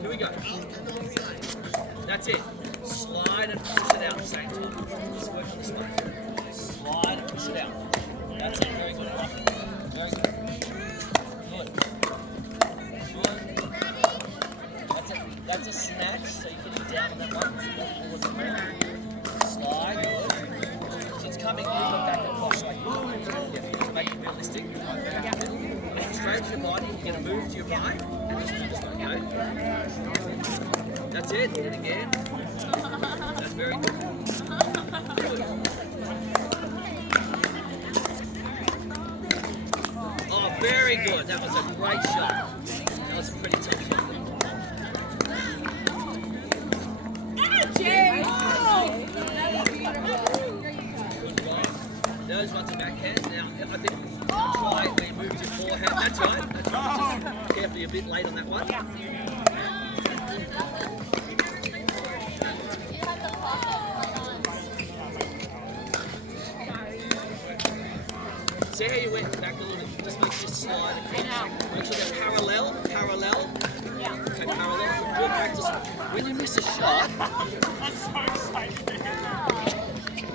Here we go. That's it. Slide and push it out at the same time. Just work on the spine. Slide and push it out. That's it. Very good. I like it. Very good. Good. Good. That's it. That's a snatch, so you can be down on that one. Forwards and back. Slide. Good. So it's coming over back across like to make it realistic. Straight to your body. You're going to move to your right and just do this one, okay? That's it. Hit it again. That's very good. Good. Oh, very good. That was a great shot. That was a pretty tough shot. Good drive. Those ones are backhands. Now, I think try where you move to forehand. That's right. That's right. Just carefully a bit late on that one. See how you went back a little bit? Just make sure you slide across. Make sure they're parallel. Okay, parallel. Good practice. When you miss a shot,